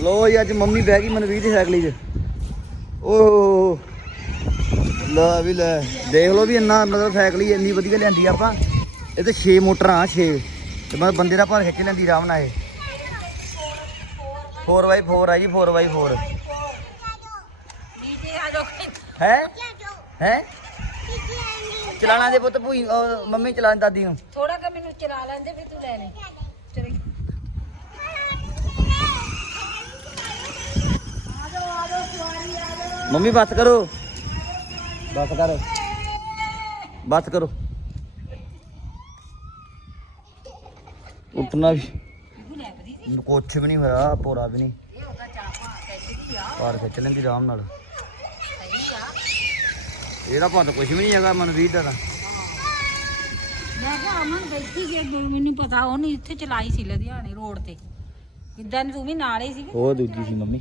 ਲੋ ਜੀ ਅੱਜ ਮੰਮੀ ਬਹਿ ਗਈ ਮਨਵੀਰ ਦੀ ਸਾਈਕਲ 'ਚ। ਓਹ ਲੈ ਵੀ ਲੈ ਦੇਖ ਲਓ ਵੀ ਇੰਨਾ ਮਤਲਬ ਸਾਈਕਲ ਹੀ ਇੰਨੀ ਵਧੀਆ ਲਿਆਂਦੀ ਆਪਾਂ। ਇਹ ਤੇ 6 ਮੋਟਰਾਂ ਆ 6 ਤੇ ਮਤਲਬ ਬੰਦੇ ਦਾ ਭਾਰ ਖਿੱਚ ਲੈਂਦੀ ਆਰਾਮ ਨਾਲ ਇਹ। 4x4 ਆ ਜੀ 4x4 ਨੀਚੇ ਆ ਜਾਓ। ਹੈ? ਹੈ? ਚਲਾਣਾ ਦੇ ਪੁੱਤ ਭੂਈ ਮੰਮੀ ਚਲਾਣ ਦਾਦੀ ਨੂੰ। ਥੋੜਾ ਕਿ ਮੈਨੂੰ ਚਲਾ ਲੈਂਦੇ ਫਿਰ ਤੂੰ ਲੈਣੇ। ਮੰਮੀ ਬੱਸ ਕਰੋ। ਬੱਸ ਕਰ। ਬੱਸ ਕਰੋ। ਉੱਠਣਾ ਵੀ ਕੁਛ ਵੀ ਨਹੀਂ ਹੋਇਆ ਪੂਰਾ ਵੀ ਨਹੀਂ। ਭਾਰ ਖਿੱਚ ਲੈਂਦੀ ਆਰਾਮ ਨਾਲ। ਇਹਦਾ ਭਾਰ ਤਾਂ ਕੁਛ ਵੀ ਨਹੀਂ ਹੈਗਾ ਮਨਵੀਰ ਦਾ ਤਾਂ। ਮੈਂ ਕਿਹਾ ਅਮਨ ਬੈਠੀ ਜੇ ਮੈਨੂੰ ਪਤਾ ਉਹ ਨਹੀਂ ਇੱਥੇ ਚਲਾਈ ਸੀ ਲੁਧਿਆਣੇ ਰੋਡ ਤੇ। ਇਦਾਂ ਤੂੰ ਵੀ ਨਾਲ ਹੀ ਸੀ। ਉਹ ਦੂਜੀ ਸੀ ਮੰਮੀ।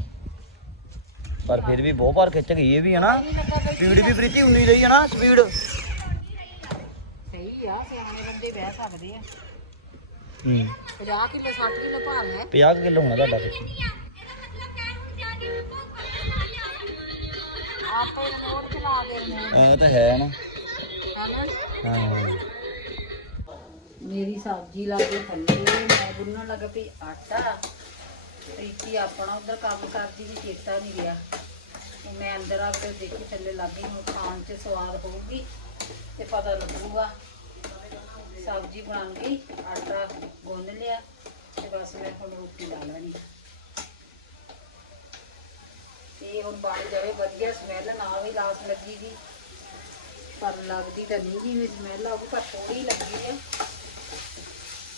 ਪਰ ਫਿਰ ਵੀ ਬਹੁਤ ਭਾਰ ਖਿੱਚ ਗਈ ਇਹ ਵੀ ਹੈ ਨਾ ਸਪੀਡ ਵੀ ਪ੍ਰੀਤੀ ਉਨੀ ਰਹੀ ਹੈ ਨਾ ਸਪੀਡ। ਸਹੀ ਆ ਸਿਆਣੇ ਬੰਦੇ ਬਹਿ ਸਕਦੇ ਆ। ਹੂੰ। 50 ਕਿਲੋ 60 ਕਿਲੋ ਭਾਰ ਹੈ। 50 ਕਿਲੋ ਹੋਣਾ ਤੁਹਾਡਾ ਤੇ ਆਪੇ ਰੋਡ ਚਲਾ ਦੇ ਨੇ ਇਹ ਤਾਂ ਹੈ ਨਾ। ਹਨਾ? ਹਾਂ। ਮੇਰੀ ਸਬਜ਼ੀ ਲੱਗੇ ਥੱਲੇ ਮੈਂ ਗੁੰਨਣ ਲੱਗ ਪਈ ਆਟਾ। ਪ੍ਰੀਤੀ ਆਪਣਾ ਉਧਰ ਕੰਮ ਕਰਦੀ ਵੀ ਚੇਤਾ ਨਹੀਂ ਗਿਆ। ਮੈਂ ਅੰਦਰ ਆ ਕੇ ਦੇਖੀ, ਥੱਲੇ ਲੱਗੀ ਹੁਣ ਖਾਣ 'ਚ ਸਵਾਦ ਹੋਊਗੀ ਤੇ ਪਤਾ ਲੱਗੂਗਾ। ਸਬਜ਼ੀ ਬਣ ਗਈ, ਆਟਾ ਗੁੰਨ ਲਿਆ ਤੇ ਬਸ ਮੈਂ ਹੁਣ ਰੋਟੀ ਲਾ ਲੈਣੀ। ਤੇ ਹੁਣ ਬਣ ਜਾਵੇ, ਵਧੀਆ ਸਮੈਲ ਨਾ ਵੀ ਲਾਸ ਲੱਗੀ ਜੀ। ਪਰ ਲੱਗਦੀ ਤਾਂ ਨਹੀਂ ਜੀ, ਵੀ ਸਮੈਲ ਆਊ ਪਰ ਥੋੜੀ ਲੱਗੀ ਹੈ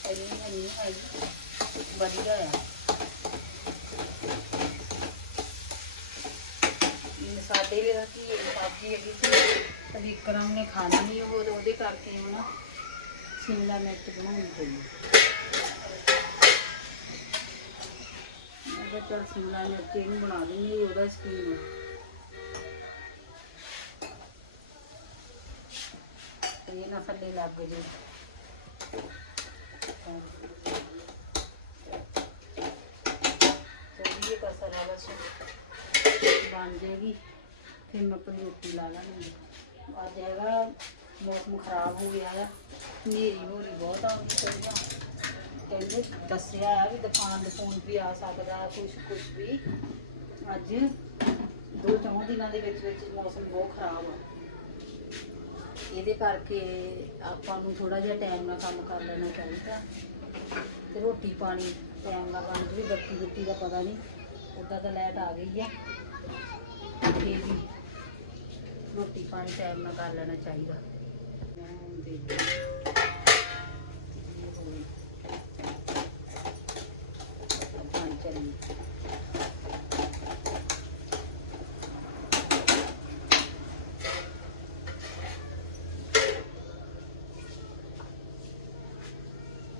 ਇੰਨੀ ਇੰਨੀ ਹੈ ਵਧੀਆ ਆ। ਸਾਡੇ ਲਈ ਤਾਂ ਕੀ ਹੈ, ਸਬਜ਼ੀ ਹੈਗੀ ਸੀ ਕਦੀ ਨੇ ਖਾਣੀ ਨਹੀਂ ਉਹ ਤੇ ਉਹਦੇ ਕਰਕੇ ਹੁਣ ਸ਼ਿਮਲਾ ਮਿਰਚ ਬਣਾਉਣੀ ਪਈ ਮੈਂ ਕਿਹਾ ਚੱਲ ਸ਼ਿਮਲਾ ਮਿਰਚ ਇਹਨੂੰ ਬਣਾ ਦਿੰਦੀ ਉਹਦਾ ਸਕੀਮ ਇਹ ਨਾ ਥੱਲੇ ਲੱਗ ਜੇ। ਥੋੜੀ ਜਿਹੀ ਕਸਰ ਆ ਬਸ ਬਣ ਜਾਏਗੀ। ਫਿਰ ਮੈਂ ਆਪਣੀ ਰੋਟੀ ਲਾ ਲਾਂਗੀ। ਅੱਜ ਹੈਗਾ, ਮੌਸਮ ਖਰਾਬ ਹੋ ਗਿਆ ਆ। ਹਨੇਰੀ ਹੋਰੀ ਬਹੁਤ ਆਉਂਦੀ ਗਈ ਕਹਿੰਦੇ ਦੱਸਿਆ ਆ ਵੀ ਦੁਕਾਨ ਦੇ ਵੀ ਆ ਸਕਦਾ, ਕੁਛ ਕੁਛ ਵੀ। ਅੱਜ ਦੋ ਚੌਂ ਦਿਨਾਂ ਦੇ ਵਿੱਚ ਵਿੱਚ ਮੌਸਮ ਬਹੁਤ ਖਰਾਬ ਆ। ਇਹਦੇ ਕਰਕੇ ਆਪਾਂ ਨੂੰ ਥੋੜਾ ਜਿਹਾ ਟਾਈਮ ਨਾਲ ਕੰਮ ਕਰ ਲੈਣਾ ਚਾਹੀਦਾ। ਤੇ ਰੋਟੀ ਪਾਣੀ ਟਾਈਮ ਨਾਲ ਬਣ ਜਵੇ ਬੱਤੀ ਬੁੱਤੀ ਦਾ ਪਤਾ ਨਹੀਂ ਉੱਦਾਂ ਤਾਂ ਲਾਈਟ ਆ ਗਈ ਆ। ਤੇ ਵੀ ਰੋਟੀ ਪਾਣੀ ਟਾਈਮ ਨਾਲ ਕਰ ਲੈਣਾ ਚਾਹੀਦਾ।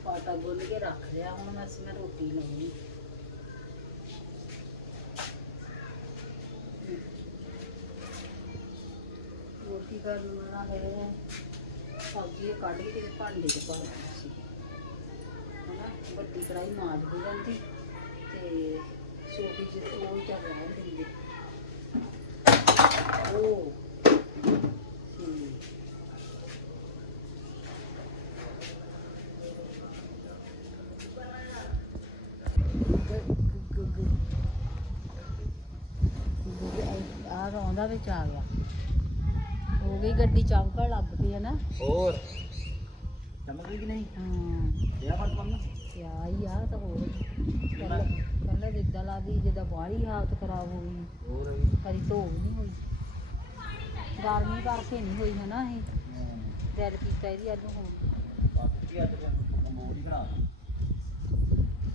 ਆਟਾ ਗੁੰਨ ਕੇ ਰੱਖ ਲਿਆ, ਹੁਣ ਬਸ ਮੈਂ ਰੋਟੀ ਲਾਉਣੀ ਰੋਟੀ ਕਰਨ ਵਾਲਾ ਹੈ ਸਬਜ਼ੀ ਕੱਢ ਕੇ ਭਾਂਡੇ 'ਚ ਪਾ ਲੈਣੀ ਸੀ ਹਨਾ ਵੱਡੀ ਕੜਾਈ ਮਾਜ ਹੋ ਜਾਂਦੀ ਤੇ ਛੋਟੀ ਜਿਹੀ ਉਹ ਚੱਲ ਰਹਿਣ ਦਿੰਦੀ ਉਹ ਠੀਕ ਵਿੱਚ ਆ ਗਿਆ। ਹੋ ਗਈ ਗੱਡੀ ਚੌਂਕਣ ਲੱਗ ਪਈ ਹੈ ਨਾ। ਹੋਰ? ਚਮਕ ਗਈ ਕਿ ਨਹੀਂ? ਹਾਂ। ਇਹ ਫ਼ਰਕ ਪੰਨਾ ਤੇ ਆਈ ਆ ਤਾਂ ਹੋਰ। ਪਹਿਲਾਂ ਪਹਿਲਾਂ ਜਿੱਦਾਂ ਲੱਗਦੀ ਜਿੱਦਾਂ ਬਾਹਲੀ ਹਾਲਤ ਖਰਾਬ ਹੋ ਗਈ। ਹੋਰ? ਕਦੀ ਧੋ ਨਹੀਂ ਹੋਈ। ਗਰਮੀ ਕਰਕੇ ਨਹੀਂ ਹੋਈ ਹੈ ਨਾ ਇਹ ਦਿਲ ਕੀਤਾ ਇਹਦੀ ਅੱਜ ਹੁਣ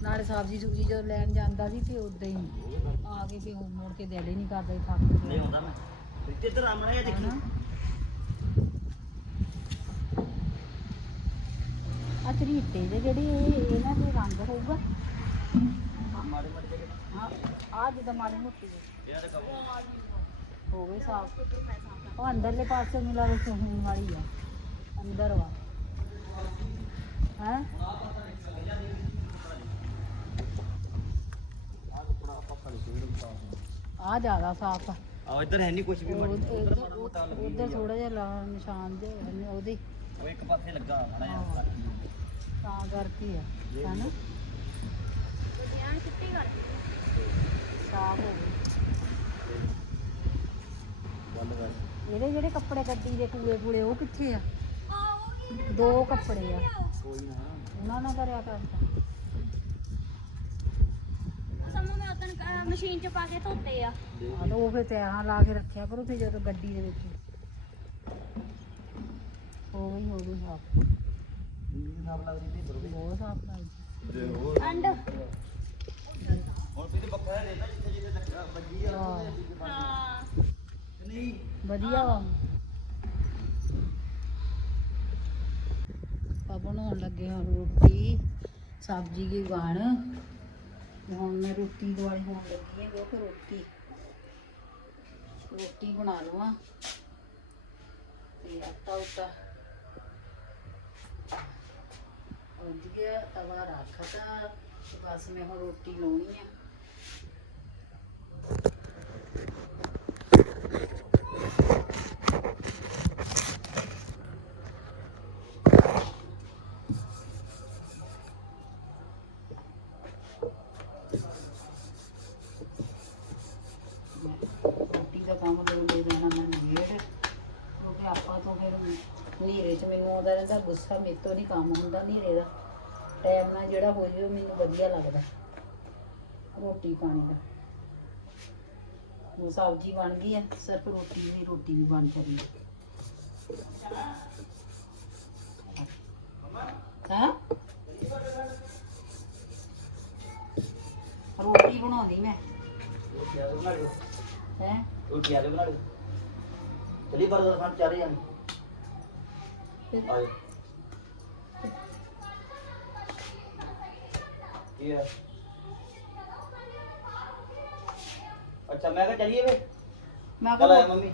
ਨਾਲੇ ਸਬਜ਼ੀ ਸੁਬਜ਼ੀ ਜਦੋਂ ਲੈਣ ਜਾਂਦਾ ਸੀ ਤੇ ਉਦਾਂ ਹੀ। ਆ ਕੇ ਫਿਰ ਮੁੜ ਕੇ ਦਿਲ ਹੀ ਨਹੀਂ ਕਰਦਾ ਥੱਕ ਨਹੀਂ ਗਿਆ ਆਉਂਦਾ ਮੈਂ। ਤੇ ਇੱਧਰ ਆਮਣਾ ਇਹ ਦੇਖੀ। ਆ ਝਰੀਟੇ ਦੇ ਜਿਹੜੇ ਇਹ ਇਹਨਾਂ ਦੇ ਰੰਗ ਹੋਊਗਾ। ਮਾੜੇ ਮਾੜੇ ਜਿਹੇ। ਹਾਂ ਆ ਜਿੱਦਾਂ ਮਾੜੀ ਮੋਟੀ ਜਿਹੀ। ਹੋ ਗਏ ਸਾਫ਼। ਉਹ ਅੰਦਰਲੇ ਪਾਸੇ ਹੋਣ ਵਾਲੀ ਆ। ਅੰਦਰ ਵਾ। ਹੈ? ਆ ਜ਼ਿਆਦਾ ਸਾਫ਼ ਆ। ਆ ਇੱਧਰ ਹੈ ਨਹੀਂ ਕੁਝ ਵੀ ਉਹ- ਮੜੀ ਉਧਰ ਉਧਰ ਥੋੜਾ ਜਿਹਾ ਲਾ ਨਿਸ਼ਾਨ ਦੇ ਨੇ ਉਹਦੇ। ਉਹ ਇੱਕ ਪਾਸੇ ਲੱਗਾ ਹਣਾ ਹਾਂ। ਤਾਂ ਕਰਕੇ ਆ ਹਨਾ? ਸਾਫ਼ ਹੋ ਗਈ ਇਹਦੇ ਜਿਹੜੇ ਕੱਪੜੇ ਗੱਡੀ ਦੇ ਕੂੜੇ ਕੂੜੇ ਉਹ ਕਿੱਥੇ ਆ? ਦੋ ਕੱਪੜੇ ਆ। ਕੋਈ ਨਾ। ਉਹਨਾਂ ਨਾਲ ਕਰਿਆ ਕਰ। ਸਾਨੂੰ ਮੈਂ ਉਦੋਂ ਮਸ਼ੀਨ ਚ ਪਾ ਕੇ ਧੋਤੇ ਆ। ਆ ਤਾਂ ਉਹ ਫਿਰ ਤੈਹਾਂ ਲਾ ਕੇ ਰੱਖਿਆ ਕਰੋ ਤੇ ਜਦੋਂ ਗੱਡੀ ਦੇ ਵਿੱਚ। ਹੋ ਗਈ ਹੋ ਗਈ ਸਾਫ਼ ਅੰਡ ਹੁਣ ਵੀ ਤੇ ਪੱਕਾ ਹੈ ਨਾ ਜਿੱਥੇ ਜਿੱਥੇ ਲੱਗਾ ਵੱਜੀ ਆ ਹਾਂ ਹਾਂ ਨਹੀਂ ਵਧੀਆ ਵਾ ਆਪਾਂ ਬਣਾਉਣ ਲੱਗੇ ਹੁਣ ਰੋਟੀ, ਸਬਜ਼ੀ ਕੀ ਗਾਣ ਹੁਣ ਮੈਂ ਰੋਟੀ ਦੁਆਲੇ ਹੋਣ ਲੱਗੀ ਹਾਂ ਕਿਉਂਕਿ ਰੋਟੀ। ਰੋਟੀ ਬਣਾ ਲਵਾਂ। ਤੇ ਆਟਾ ਉਟਾ ਉੱਜ ਗਿਆ ਤਵਾ ਰੱਖਤਾ ਬਸ ਮੈਂ ਹੁਣ ਰੋਟੀ ਲਾਉਣੀ ਆ ਰੋਟੀ ਦਾ ਕੰਮ ਦੋ ਦੇ ਦੇਣਾ ਮੈਂ ਨੇੜ ਕਿਉਂਕਿ ਆਪਾਂ ਤੋਂ ਫਿਰ ਹਨੇਰੇ 'ਚ ਮੈਨੂੰ ਆਉਂਦਾ ਰਹਿੰਦਾ ਗੁੱਸਾ ਮੇਰੇ ਤੋਂ ਨਹੀਂ ਕੰਮ ਹੁੰਦਾ ਹਨੇਰੇ ਦਾ। ਟਾਈਮ ਨਾਲ ਜਿਹੜਾ ਹੋ ਜਾਵੇ ਮੈਨੂੰ ਵਧੀਆ ਲੱਗਦਾ। ਰੋਟੀ ਪਾਣੀ ਦਾ। ਉਹ ਸਬਜ਼ੀ ਬਣ ਗਈ ਹੈ ਸਿਰਫ ਰੋਟੀ ਵੀ ਰੋਟੀ ਵੀ ਬਣ ਚੱਲੀ ਹਾਂ? ਰੋਟੀ ਬਣਾਉਂਦੀ ਮੈਂ। ਹੈ? ਚਲੀ ਬਰਦਰ ਖਾਨ ਚਾਰੇ ਜਾਣੇ ਆ ਜਾ ਕੀ ਹੈ? ਅੱਛਾ ਮੈਂ ਕਿਹਾ ਚਲੀਏ ਵੇ ਮੈਂ ਚਲ ਆਇਆ ਕਿਹਾ ਮੰਮੀ।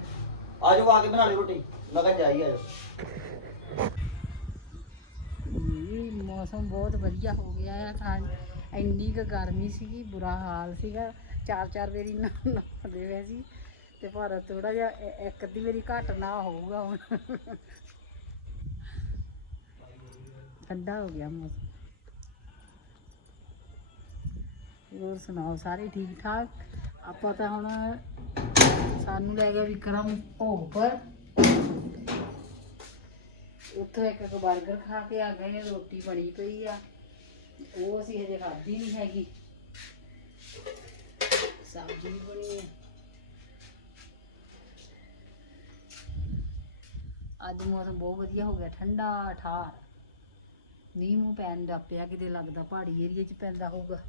ਆ ਜਾਓ ਆ ਕੇ ਬਣਾ ਲਈ ਰੋਟੀ। ਮੈਂ ਕਿਹਾ ਜਾਈ ਆ ਜਾਓ ਹਮ, ਮੌਸਮ ਬਹੁਤ ਵਧੀਆ ਹੋ ਗਿਆ ਹੈ ਠੰਡ ਇੰਨੀ ਕੁ ਗਰਮੀ ਸੀਗੀ ਬੁਰਾ ਹਾਲ ਸੀਗਾ। ਚਾਰ ਚਾਰ ਵਾਰੀ ਨਾ ਨਹਾਉਂਦੇ ਹੋਏ ਸੀ। ਤੇ ਪਰ ਥੋੜਾ ਜਿਹਾ ਇ- ਇੱਕ ਅੱਧੀ ਵਾਰੀ ਘੱਟ ਨਾ ਹੋਊਗਾ ਹੁਣ। ਠੰਡਾ ਹੋ ਗਿਆ ਮੌਸਮ। ਹੋਰ ਸੁਣਾਓ, ਸਾਰੇ ਠੀਕ ਠਾਕ? ਆਪਾਂ ਤਾਂ ਹੁਣ ਸਾਨੂੰ ਲੈ ਗਿਆ ਵਿਕਰਮ ਭੋਗ ਪਰ। ਉੱਥੋਂ ਇੱਕ ਇੱਕ 버ਗਰ ਖਾ ਕੇ ਆ ਗਏ ਨੇ, ਰੋਟੀ ਬਣੀ ਪਈ ਆ। ਉਹ ਅਸੀਂ ਹਜੇ ਖਾਧੀ ਨਹੀਂ ਹੈਗੀ। ਸਬਜ਼ੀ ਵੀ ਬਣੀ ਹੈ ਅੱਜ ਮੌਸਮ ਬਹੁਤ ਵਧੀਆ ਹੋ ਗਿਆ, ਠੰਡਾ ਠਾਰ। ਮੀਂਹ ਮੂੰਹ ਪੈਣ ਦਾ ਪਿਆ, ਕਿਤੇ ਲੱਗਦਾ ਪਹਾੜੀ ਏਰੀਏ 'ਚ ਪੈਂਦਾ ਹੋਊਗਾ।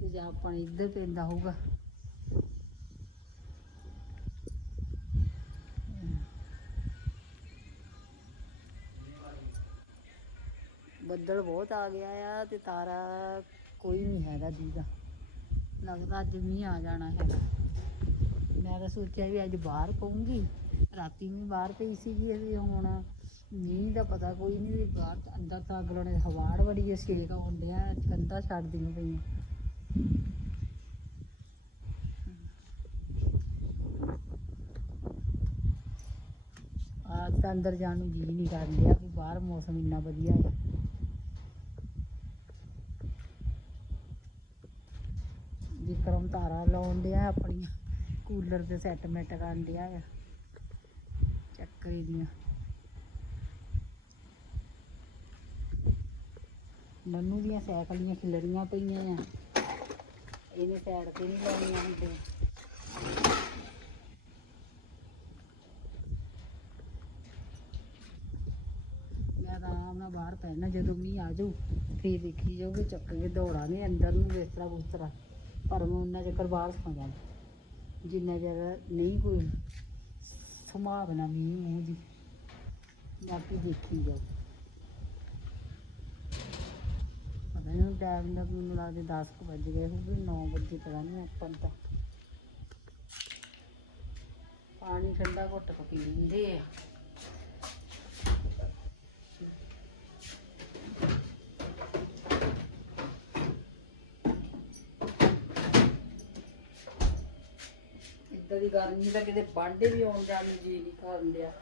ਤੇ ਜਾਂ ਆਪਾਂ ਨੂੰ ਇੱਧਰ ਪੈਂਦਾ ਹੋਊਗਾ। ਬੱਦਲ ਬਹੁਤ ਆ ਗਿਆ ਆ ਤੇ ਤਾਰਾ ਕੋਈ ਨਹੀਂ ਹੈਗਾ ਦੀਦਾ। ਲੱਗਦਾ ਅੱਜ ਮੀਂਹ ਆ ਜਾਣਾ ਹੈ। ਮੈਂ ਤਾਂ ਸੋਚਿਆ ਵੀ ਅੱਜ ਬਾਹਰ ਪਊਂਗੀ। ਰਾਤੀ ਵੀ ਬਾਹਰ ਪਈ ਸੀਗੀ ਵੀ, ਹੁਣ ਮੀਂਹ ਦਾ ਪਤਾ ਕੋਈ ਨਹੀਂ ਵੀ ਬਾਹਰ ਅੰਦਰ ਤਾਂ ਅਗਲੋਂ ਹਵਾੜ ਬੜੀ ਹੈ ਸੇਕ ਆਉਣ ਡਿਆ, ਕੰਧਾਂ ਛੱਡਦੀਆਂ ਪਈਆਂ। ਆਜ ਤਾਂ ਅੰਦਰ ਜਾਣ ਨੂੰ ਜੀ ਨਹੀਂ ਕਰ ਰਿਹਾ ਕਿ ਬਾਹਰ ਮੌਸਮ ਇੰਨਾ ਵਧੀਆ ਹੈ। ਵਿਕਰਮ ਤਾਰਾ ਲਾਉਣ ਡਿਆ ਆਪਣੀਆਂ, ਕੂਲਰ ਤੇ ਸੈਟਮੈਂਟ ਕਰਨ ਡਿਆ ਆ। ਚੱਕਰੀ ਦੀਆਂ। ਨੰਨੂ ਦੀਆਂ ਸਾਈਕਲੀਆਂ ਖਿਲਰੀਆਂ ਪਈਆਂ ਆ। ਇਹਨੇ ਸਾਈਡ ਤੇ ਨਹੀਂ ਲਾਉਣੀਆਂ ਹੁੰਦੀਆਂ। ਮੈਂ ਆਰਾਮ ਨਾਲ ਬਾਹਰ ਪੈਣਾ, ਜਦੋਂ ਮੀਂਹ ਆ ਜਾਊ, ਫੇਰ ਦੇਖੀ ਜਾਊਗੀ ਚੱਕ ਕੇ ਦੌੜਾ ਨੇ ਅੰਦਰ ਨੂੰ ਬਿਸਤਰਾ ਬੁਸਤਰਾ ਪਰ ਮੈਂ ਉਹਨਾਂ ਚਿਰ ਬਾਹਰ ਸੌਂ ਜਾਣਾ ਜਿੰਨਾ ਚਿਰ ਨਹੀਂ ਕੋਈ ਸੰਭਾਵਨਾ ਮੀਂਹ ਮੂੰਹ ਦੀ ਬਾਕੀ ਦੇਖੀ ਜਾਓ ਪਤਾ ਟਾਈਮ ਦਾ ਮੈਨੂੰ ਲੱਗਦਾ 10 ਕੁ ਵੱਜ ਗਏ ਹੋਵੇ 9 ਵਜੇ ਪਤਾ ਨਹੀਂ ਆਪਾਂ ਨੂੰ ਤਾਂ। ਪਾਣੀ ਠੰਡਾ ਘੁੱਟ ਕੇ ਪੀ ਲੈਂਦੇ ਆ। ਇਦਾਂ ਦੀ ਗਰਮੀ ਦਾ ਕਿਤੇ ਬਾਂਡੇ ਵੀ ਆਉਣ ਜਾਣ ਨੂੰ ਜੀ ਨਹੀਂ ਕਰਨ ਡਿਆ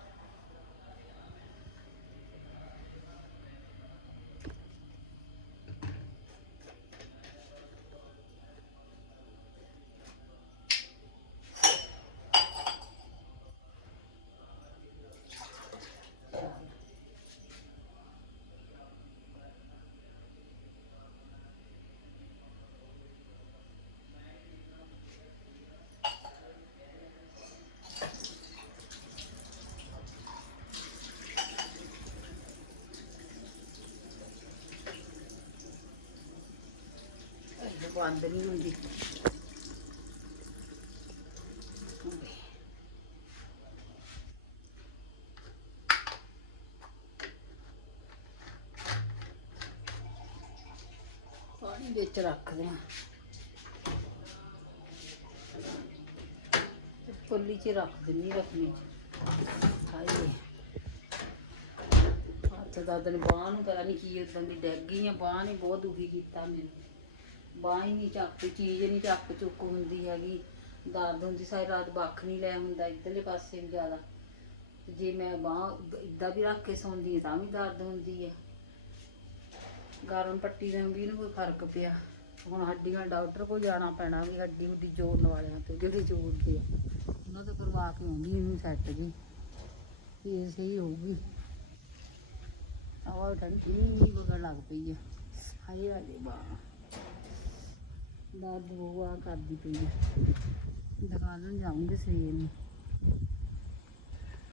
ਇਹ ਬੰਦ ਨਹੀਂ ਹੁੰਦੀ। ਪਾਣੀ ਵਿੱਚ ਰੱਖਦੇ ਹਾਂ। ਤੇ ਪੱਲੀ 'ਚ ਰੱਖ ਦਿੰਨੀ ਰੱਖਣੀ ਚ। ਹਾਏ। ਹੱਥ ਦਾ ਦਿਨ ਬਾਹ ਨੂੰ ਪਤਾ ਨਹੀਂ ਕੀ ਉਦੋਂ ਦੀ ਡੈਗ ਗਈ ਆ, ਬਾਹ ਨੇ ਬਹੁਤ ਦੁਖੀ ਕੀਤਾ ਮੈਨੂੰ। ਬਾਂਹ ਹੀ ਨਹੀਂ ਚੱਕ ਚੀਜ਼ ਨਹੀਂ ਚੱਕ ਚੁੱਕ ਹੁੰਦੀ ਹੈਗੀ। ਦਰਦ ਹੁੰਦੀ, ਸਾਰੀ ਰਾਤ ਬੱਖ ਨਹੀਂ ਲੈ ਹੁੰਦਾ, ਇੱਧਰਲੇ ਪਾਸੇ ਵੀ ਜ਼ਿਆਦਾ। ਤੇ ਜੇ ਮੈਂ ਬਾਂਹ ਇਦਾਂ ਵੀ ਰੱਖ ਕੇ ਸੌਂਦੀ ਹਾਂ, ਤਾਂ ਵੀ ਦਰਦ ਹੁੰਦੀ ਹੈ ਗਰਮ ਪੱਟੀ ਨਾਲ ਵੀ ਨੂੰ ਕੋਈ ਫ਼ਰਕ ਪਿਆ। ਹੁਣ ਹੱਡੀਆਂ ਡਾਕਟਰ ਕੋਲ ਜਾਣਾ ਪੈਣਾ ਵੀ ਹੱਡੀ ਹੁੱਡੀ ਜੋੜਨ ਵਾਲਿਆਂ ਤੇ ਜਿਹੜੇ ਜੋੜਦੇ ਆ। ਉਹਨਾਂ ਤੋਂ ਕਰਵਾ ਕੇ ਆਉਂਦੀ ਇਹਨੂੰ ਸੈੱਟ ਜੀ। ਇਹ ਸਹੀ ਹੋਊਗੀ। ਆਵਾ ਠੰਡੀ ਨਹੀਂ ਵਗਣ ਲੱਗ ਪਈ ਹੈ ਹਾਏ ਹਾਏ ਬਾ ਦਰਦ ਹੋਆ ਕਰਦੀ ਪਈ ਹੈ ਦੁਕਾਨ ਨੂੰ ਜਾਊਂਗੀ ਸਵੇਰ ਨੂੰ।